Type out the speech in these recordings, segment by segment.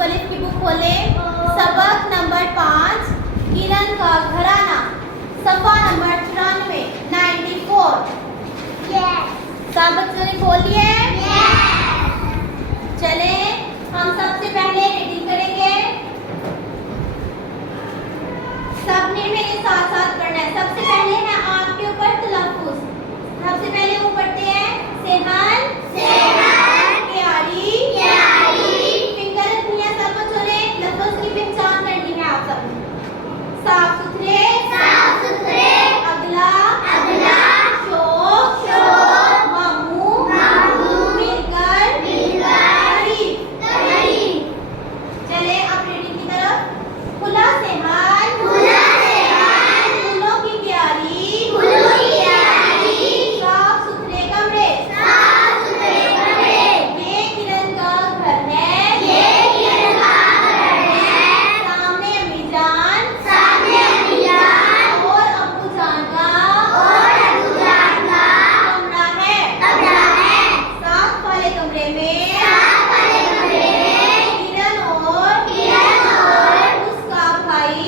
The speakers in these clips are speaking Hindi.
मुख्तलिफ की बुक खोले। सबक नंबर 5 किरण का घराना, सफ़ा नंबर 94 94। सब बच्चों ने खोल लिए? चले हम सबसे पहले रीडिंग करेंगे। सबने मेरे साथ साथ पढ़ना है। सबसे पहले है आपके ऊपर तलफ्फुज़। सबसे पहले वो पढ़ते हैं सेहन प्यारी फिंगर रखनी है सब बच्चों ने। लफ्ज़ की पहचान करनी है आप सब। साफ सुथरे अगला शौक मामू मिलकर तारीफ। चले आप रीडिंग की तरफ। खुला सेहन फूलों की क्यारी साफ सुथरे कमरे। ये किरण का घर है सामने अम्मी जान और अब्बू जान का कमरा है। साथ वाले कमरे में किरण और उसका भाई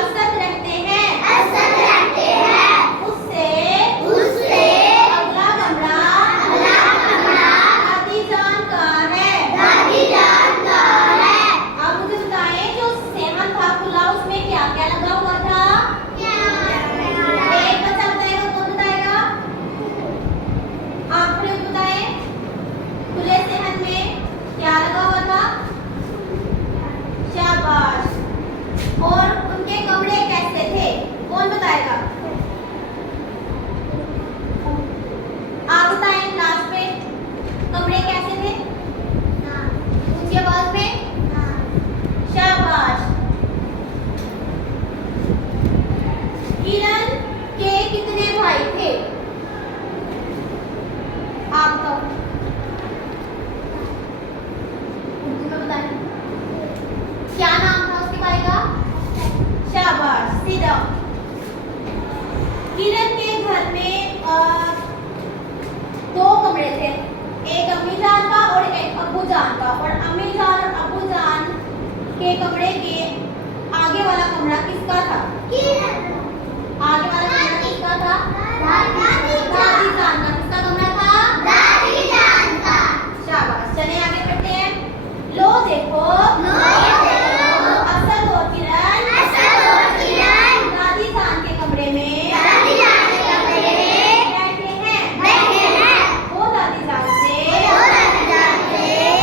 असद रहते हैं। उससे अगला कमरा दादी जान का है। आप मुझे बताएं जो सेहन था खुला उसमें क्या क्या लगा हुआ था? एक बच्चा बताएगा, कौन बताएगा? आप लोग बताएं खुले सेहन में क्या लगा हुआ था? शाबाश। और उनके कमरे कैसे थे? कौन बताएगा? आप बताएं लास्ट में कमरे कैसे थे? ऊंची आवाज में शाबाश। किरण के कितने भाई थे? आप बताओ। उर्दू में बताएं। क्या नाम था उसके भाई का? शाबाश सीधा। किरण के घर में दो कमरे थे, एक अम्मी जान का और एक अब्बू जान का। और अम्मी जान और अब्बू जान के कमरे के आगे वाला कमरा किसका था? आगे वाला कमरा किसका था? दादी जान का। किसका कमरा था? शाबाश। चले आगे बढ़ते हैं। लो देखो असद और किरण दादी जान के कमरे में बैठे हैं। वो दादी जान से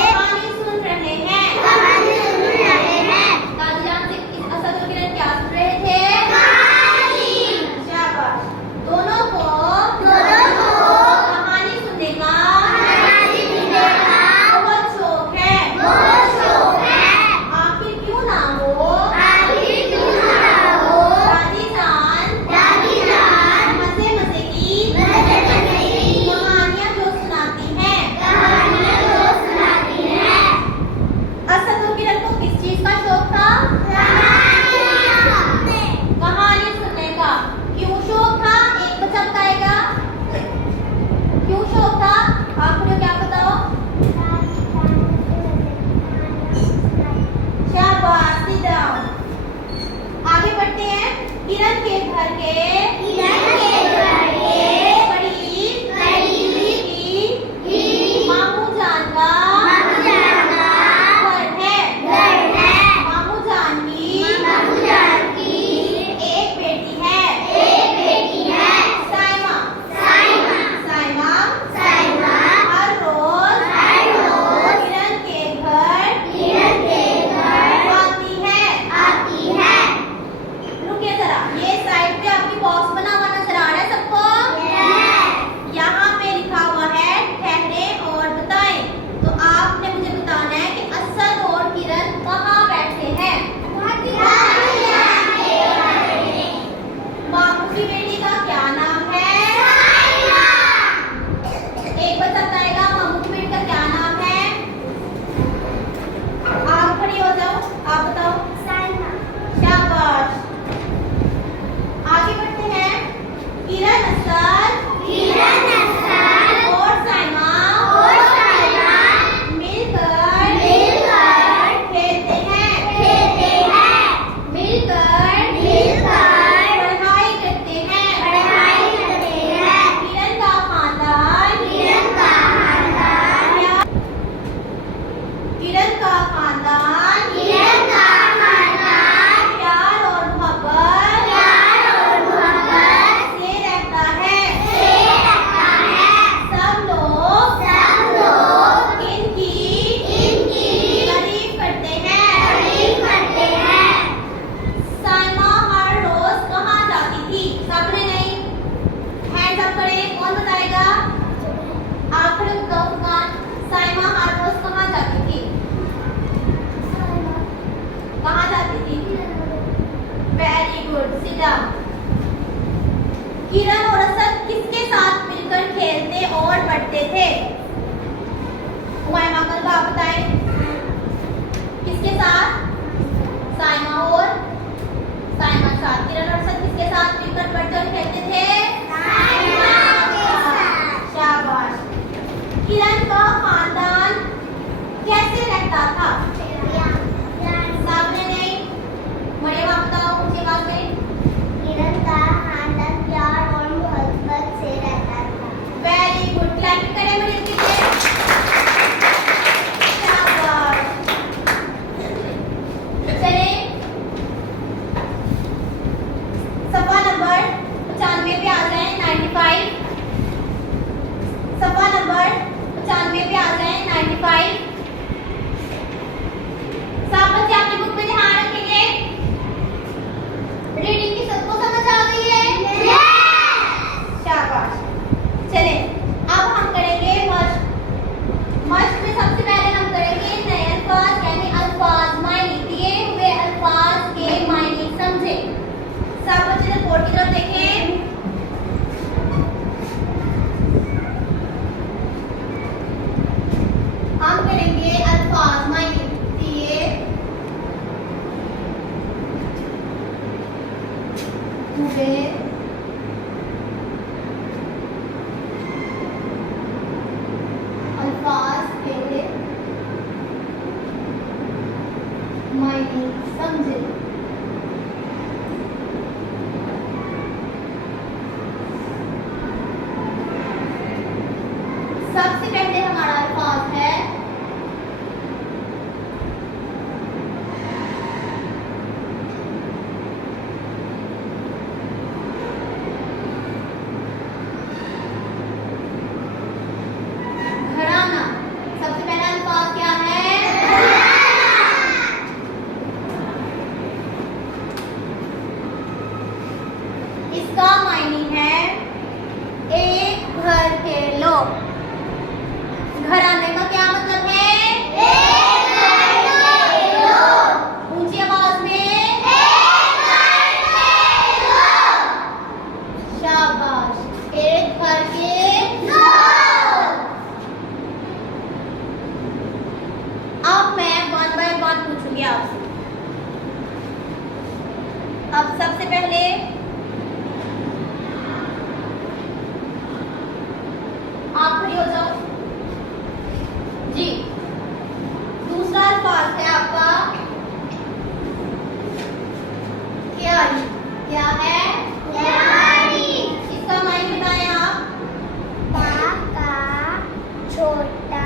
कहानी सुन रहे हैं। दादी जान से असद और किरण क्या सुन रहे थे? शाबाश। दोनों को कहानी सुनने का बहुत शौक है। आखिर क्यों ना हो? दादी जान मजे मजे की कहानियां जो सुनाती हैं। असद और किरण को किस चीज का शौक था? कहानी सुनने का। क्यों शौक था? एक बच्चा बताएगा क्यों शौक था? आप मुझे क्या बताओ? शाबाश सीधा। आगे बढ़ते हैं। किरण के घर के करीब मामू जान का घर है। मामू जान की एक बेटी है साइमा। हर रोज किरण के घर आती है। रुकिए जरा, ये साइड पे आपकी बहुत रहता था? सामने नहीं, मरियम आप बताओ ऊंची आवाज में। किरण का खानदान प्यार और मोहब्बत से रहता था। वेरी गुड, क्लैपिंग करें मरियम के लिए। शाबाश। चलिए सफा नंबर 95 पे आ जाए, 95। सफा नंबर 95 पे आ जाए, 95। सब बच्चे अपनी बुक में ध्यान रखेंगे। रीडिंग की सबको समझ आ गई है? शाबाश। चले अब हम करेंगे मश्क। मश्क में सबसे पहले हम करेंगे नए अल्फाज यानी अल्फाज मायने। दिए हुए अल्फाज के मायने समझे। सब बच्चे रिपोर्ट की तरफ देखें। हम करेंगे अल्फाज मायने। दिए हुए अल्फाज के मायने समझे। सबसे पहले हमारा अल्फाज है घराना। सबसे पहला अल्फाज क्या है? इसका मायने है एक घर के लोग। घराने का क्या मतलब है? एक घर के लोग। ऊंची आवाज में एक घर के लोग। शाबाश, एक घर के लोग। अब मैं 1 बाय 1 पूछूंगी आपसे। अब सबसे पहले आप खड़ी हो जाओ जी। दूसरा अल्फाज है आपका क्यारी। क्या है? क्यारी। इसका मायने बताएं आप। का छोटा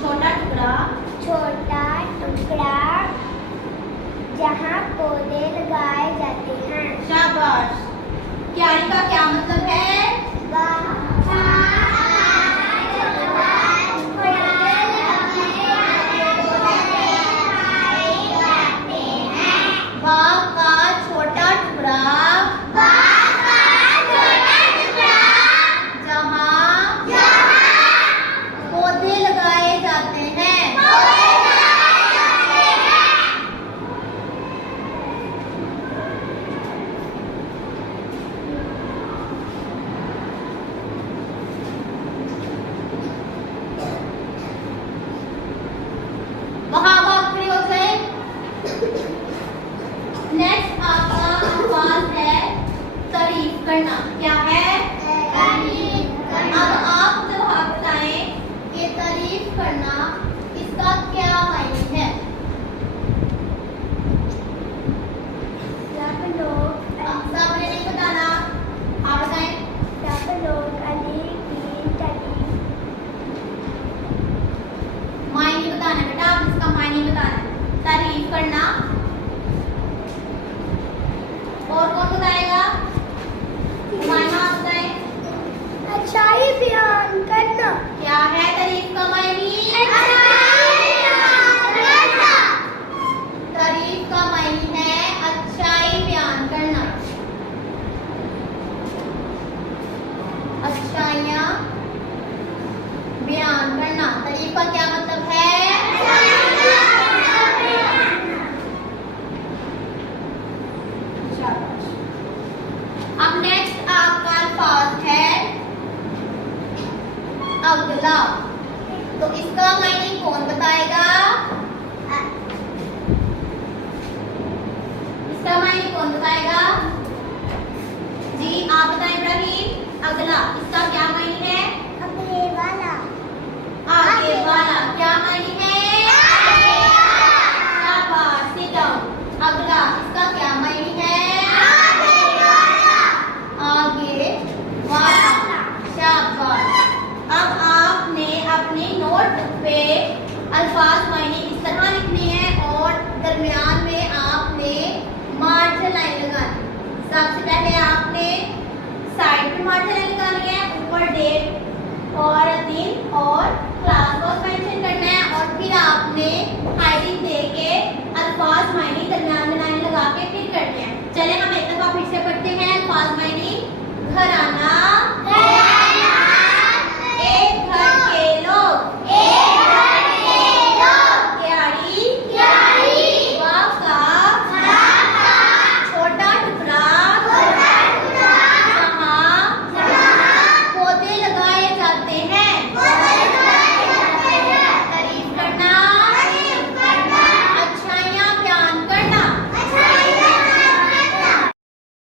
छोटा टुकड़ा। छोटा टुकड़ा जहाँ पौधे लगाए जाते हैं। शाबाश। क्यारी का क्या मतलब है? बाग का छोटा टुकड़ा जहाँ पौधे लगाए जाते हैं। वहां आप खड़े हो जाए। नेक्स्ट आपका अल्फाज है तारीफ करना। क्या है? अब आप जवाब बताएं कि तारीफ करना इसका क्या मायने है? सब लोग सामने नहीं बताना, आप बताएं। सब लोग अली की तारीफ मायने बताना बेटा, आप इसका मायने बताना। तारीफ करना। और कौन बताएगा? मायना आप बताएं। अच्छाई बयान करना। क्या है तारीफ का मायने? तारीफ का मायने है अच्छाई बयान करना। अच्छाइयाँ बयान करना। तारीफ का क्या मतलब है? शाबाश। अब नेक्स्ट आपका अल्फाज है अगला। तो इसका मायने कौन बताएगा? इसका मायने कौन बताएगा? जी आप बताएं इब्राहिम। अगला इसका क्या मायने है? और क्लास वर्क मेंशन करना है और फिर आपने हाइडिंग दे के अल्फाज मायने दरमियान में लाइन लगा के फिर करने हैं।